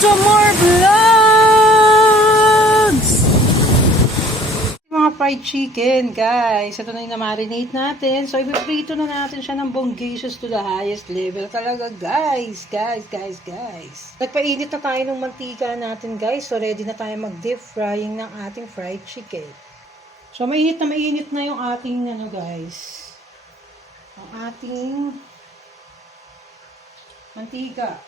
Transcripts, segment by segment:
to more vlogs! Mga fried chicken, guys. Ito na yung na-marinate natin. So, ipiprito na natin siya ng bonggacious to the highest level. Talaga, guys. Nagpainit na tayo ng mantika natin, guys. So, ready na tayo mag-deep frying ng ating fried chicken. So, mainit na yung ating, guys. Ang ating mantika.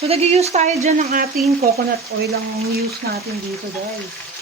So, nag-use tayo dyan ng ating coconut oil ang use natin dito, guys.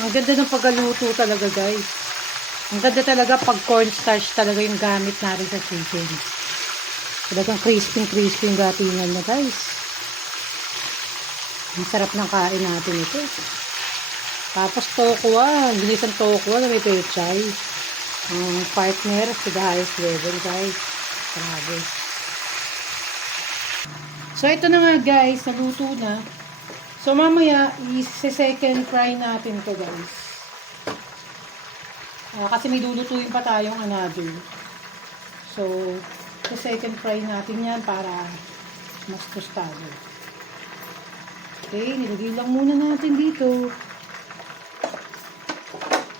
Ang ganda ng pagkaluto talaga, guys. Ang ganda talaga pag cornstarch talaga yung gamit natin sa chicken. Talagang crispy yung datingan na, guys. Ang sarap ng kain natin ito. Tapos tokwa, ginisang tokwa na may pechay. Ang partner to the highest level, guys. Grabe. So, ito na nga, guys. Naluto na. So, mamaya, i-second fry natin to, guys. Kasi may lulutuin pa tayong another. So, i-second fry natin yan para mas tostado. Okay, nilagay lang muna natin dito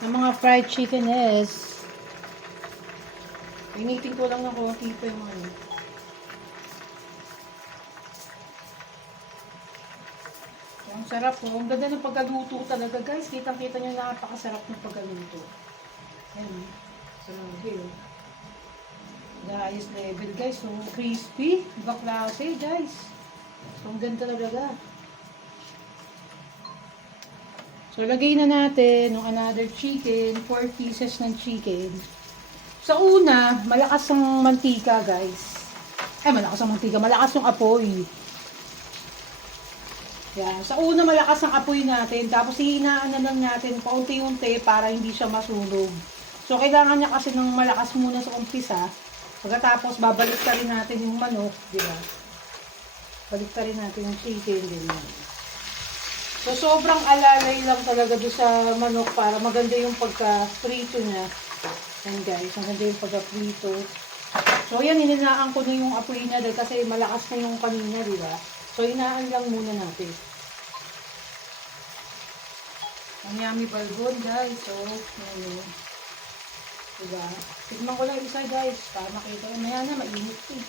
ng mga fried chicken is Initin ko lang ng konti pa yung ano. Ang sarap po. Ang ganda ng pagkaluto talaga guys. Kitang-kita nyo napakasarap ng pagkaluto. Ayan. Sarap yun. Guys, level guys. So, crispy. Iba klase guys. So, ang ganda talaga. So, lagay na natin ng another chicken. 4 pieces ng chicken. Sa una, malakas ang mantika guys. Malakas ang mantika. Malakas yung apoy. Yan. Sa una, malakas ang apoy natin. Tapos, hihinaan na lang natin paunti-unti para hindi siya masunog. So, kailangan niya kasi ng malakas muna sa umpisa. Pagkatapos, babalik ka rin natin yung manok. Diba? Balik ka rin natin yung chicken. Diba? So, sobrang alalay lang talaga doon sa manok para maganda yung pagka-prito niya. Yan guys, maganda yung pagka-prito. So, yan, hininaan ko na yung apoy niya dahil kasi malakas na yung kanina, diba? So, inaan lang muna natin. Ang yummy balgon, guys. So, yun. Diba? Tignan ko lang isa, guys. Para makita ko. Maya na, mainit eh.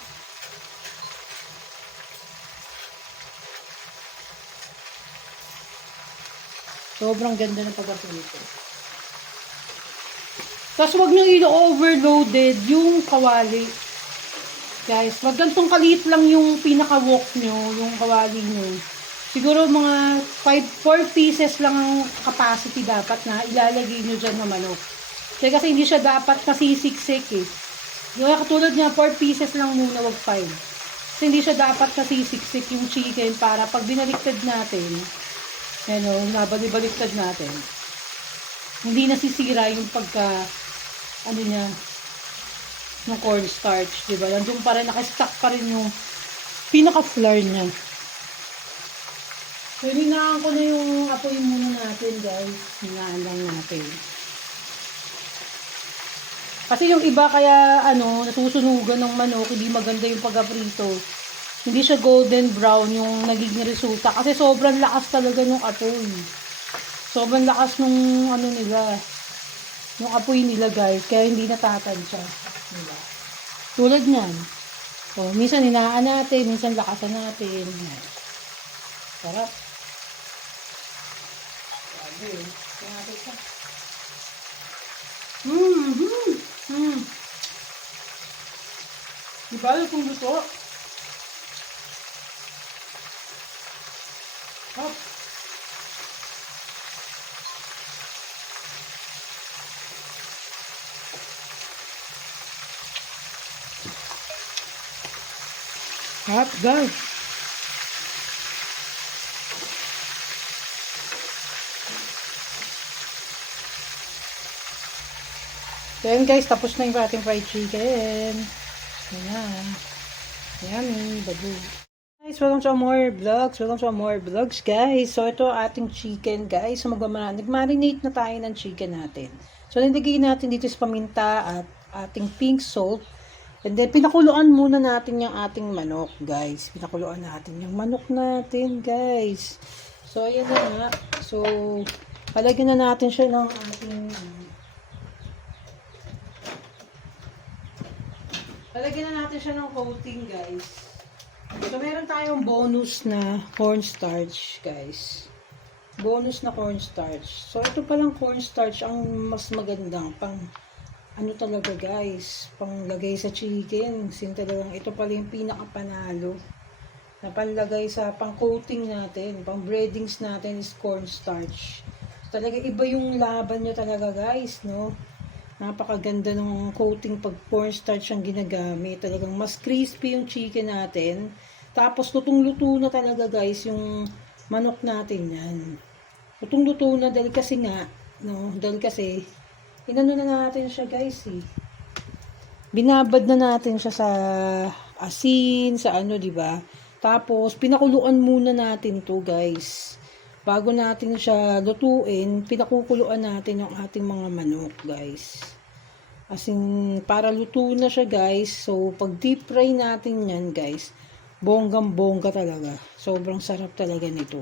Sobrang ganda ng pagkaprito. Tapos, wag nyo i-overloaded yung kawali. Guys, wag gantong kaliit lang yung pinaka-wok nyo, yung kawali nyo. Siguro mga 4 pieces lang ang capacity dapat na ilalagay nyo dyan na manok. Kaya kasi hindi siya dapat nasisiksik eh. Yung katulad niya, 4 pieces lang muna, wag 5. Kasi hindi siya dapat nasisiksik yung chicken para pag binaliktad natin, nabalik-baliktad natin, hindi nasisira yung pagka, niya, ng cornstarch, diba? Nandun pa rin, nakastack pa rin yung pinaka-flour niya. So, hinaan ko na yung apoy muna natin, guys. Hinaan lang natin. Kasi yung iba kaya, nasusunugan ng manok, hindi maganda yung pagkaprito. Hindi siya golden brown yung nagiging resulta. Kasi sobrang lakas talaga ng apoy. Sobrang lakas nung, nila, yung apoy nila, guys. Kaya hindi natatansya. Diba? Tulad niyan. So, minsan hinaan natin, minsan lakasan natin. Sarap. Sabi, tingnan natin siya. Diba, itong luto? Hop. Hot guys. Then guys, tapos na yung ating fried chicken. Ayan. Yummy. Bago. Guys, welcome to more vlogs. Welcome to more vlogs guys. So ito ating chicken guys. So nag-marinate na tayo ng chicken natin. So nilagay natin dito sa paminta at ating pink salt. And then, pinakuluan muna natin yung ating manok, guys. Pinakuluan natin yung manok natin, guys. So, ayan na nga. So, palagyan na natin siya ng ating... Palagyan na natin siya ng coating, guys. So, meron tayong bonus na cornstarch, guys. Bonus na cornstarch. So, ito palang cornstarch ang mas magandang pang... talaga guys, panglagay sa chicken. Sin talagang ito pala yung pinakapanalo na panlagay sa pang-coating natin, pang-breadings natin is cornstarch. Talaga iba yung laban nyo talaga guys, no? Napakaganda ng coating pag cornstarch ang ginagamit. Talagang mas crispy yung chicken natin. Tapos lutong-luto na talaga guys yung manok natin yan. Lutong-luto na dahil kasi nga, no? Dahil kasi inano na natin siya guys eh. Binabad na natin siya sa asin, sa diba? Tapos, pinakuluan muna natin to guys. Bago natin siya lutuin, pinakukuluan natin yung ating mga manok guys. As in, para luto na siya guys. So, pag deep fry natin yan guys, bonggang-bongga talaga. Sobrang sarap talaga nito.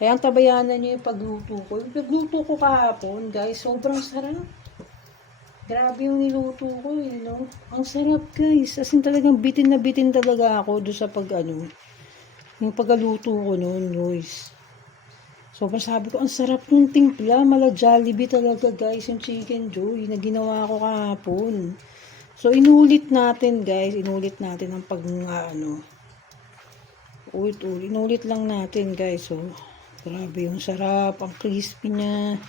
Kaya ang tabayanan nyo yung pagluto ko. Yung pagluto ko kahapon guys, sobrang sarap. Grabe yung niluto ko, eh, no? Ang sarap, guys. As in talagang bitin na bitin talaga ako do sa pag, ano, yung pagkaluto ko noon, guys. Sobrang sabi ko, ang sarap ng timpla. Mala Jollibee talaga, guys, yung Chicken Joy na ginawa ko kahapon. So, inulit natin, guys. Inulit natin ang pag, ano, inulit lang natin, guys. So, grabe yung sarap. Ang crispy niya.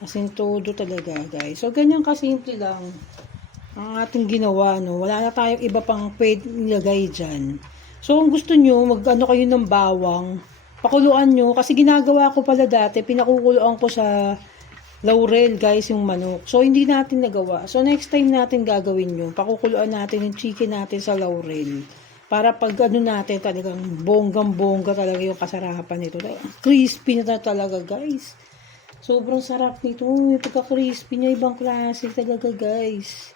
As in, todo talaga, guys. So, ganyan kasimple lang ang ating ginawa, no? Wala na tayong iba pang pwede nilagay dyan. So, kung gusto nyo, mag-ano kayo ng bawang, pakuluan nyo. Kasi ginagawa ko pala dati, pinakukuluan ko sa laurel, guys, yung manok. So, hindi natin nagawa. So, next time natin gagawin nyo, pakukuluan natin yung chicken natin sa laurel. Para pag ano natin, talagang bonggang-bongga talaga yung kasarapan nito. Crispy na talaga, guys. Sobrang sarap nito. Yung pagka-crispy niya, ibang klase talaga, guys.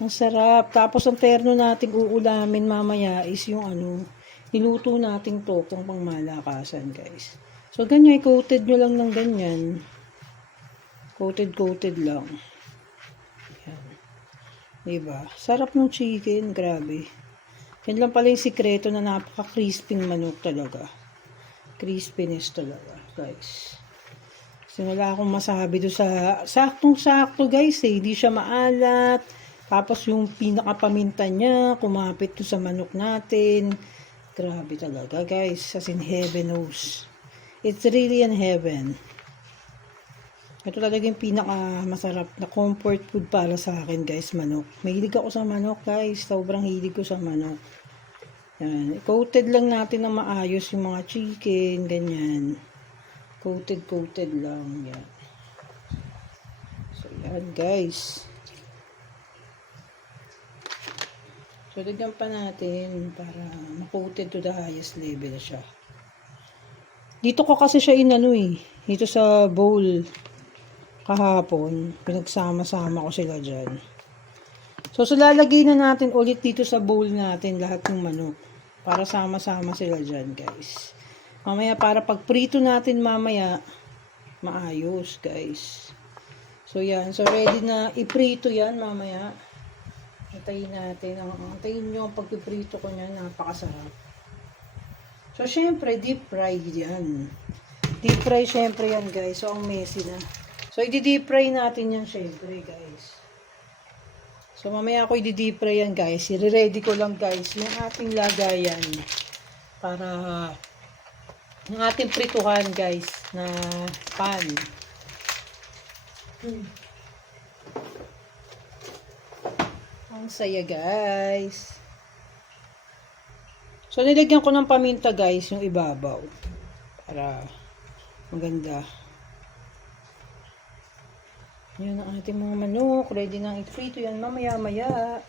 Ang sarap. Tapos, ang terno nating uulamin mamaya is yung ano, niluto nating tokong pangmalakasan, guys. So, ganyan, coated nyo lang ng ganyan. Coated lang. Yan. Diba? Sarap ng chicken. Grabe. Yan lang pala yung sikreto na napaka-crispy manok talaga. Crispiness talaga, guys. So, wala akong masabi doon sa saktong-sakto, guys, eh. Hindi siya maalat. Tapos yung pinakapaminta niya, kumapit to sa manok natin. Grabe talaga, guys. As in heaven knows. It's really in heaven. Ito talaga yung pinakamasarap na comfort food para sa akin, guys, manok. Mahilig ako sa manok, guys. Sobrang hilig ko sa manok. Yan. Coated lang natin na maayos yung mga chicken, ganyan. Coated lang. Yan. So, yan, guys. So, lagyan pa natin para ma-coated to the highest level siya. Dito ko kasi siya inano eh. Dito sa bowl kahapon. Pinagsama-sama ko sila dyan. So, lalagay na natin ulit dito sa bowl natin lahat ng manok. Para sama-sama sila dyan, guys. Mamaya, para pag prito natin mamaya, maayos, guys. So, yan. So, ready na iprito yan mamaya. Antayin natin. Antayin nyo ang pagpiprito ko niyan. Napakasarap. So, syempre, deep fry yan. Deep fry, syempre yan, guys. So, ang messy na. So, i-deep fry natin yan, syempre, guys. So, mamaya ako i-deep fry yan, guys. I-ready ko lang, guys, yung ating lagayan. Para yung ating prituhan, guys, na pan. Ang saya, guys. So, nilagyan ko ng paminta, guys, yung ibabaw. Para maganda. Yan ang ating mga manok. Ready nang i-frito yan mamaya-maya.